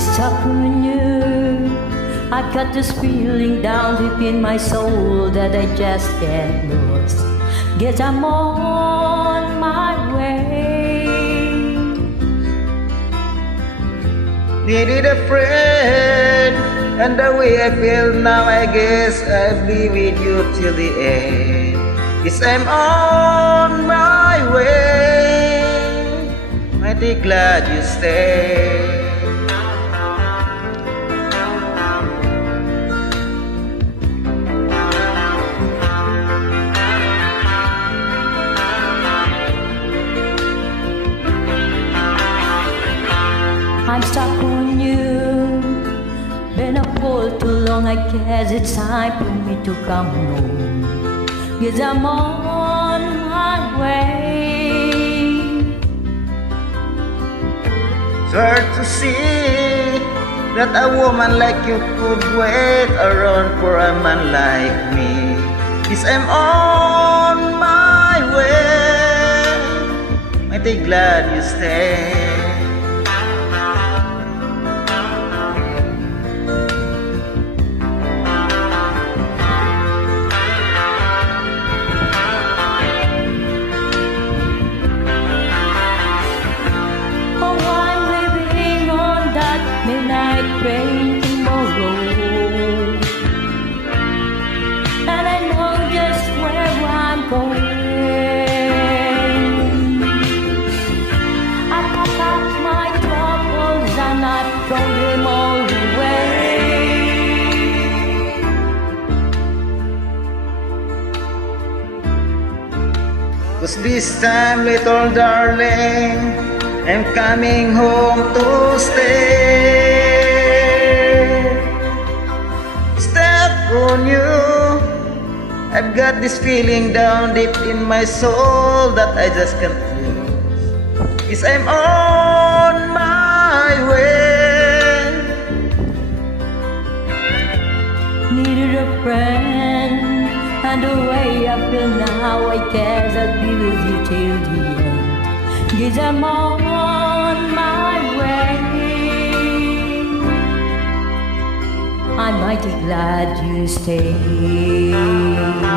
stuck on you. I've got this feeling down deep in my soul that I just can't lose. Guess I'm on my way. Needed a friend, and the way I feel now, I guess I'll be with you till the end. Yes, I'm on my way. Mighty glad you stay. I'm stuck on you. Been up for too long, I guess it's time for me to come home. Yes, I'm on my way. It's hard to see that a woman like you could wait around for a man like me. Yes, I'm on my way. Mighty glad you stay. Midnight train tomorrow, and I know just where I'm going. I pack up my troubles and I throw them all away. 'Cause this time, little darling, I'm coming home to stay. Step on you. I've got this feeling down deep in my soul that I just can't lose. Yes, I'm on my way. Needed a friend, and the way I feel now, I guess I'll be with you till the end. Yes, I'm on my way. I'm mighty glad you stayed.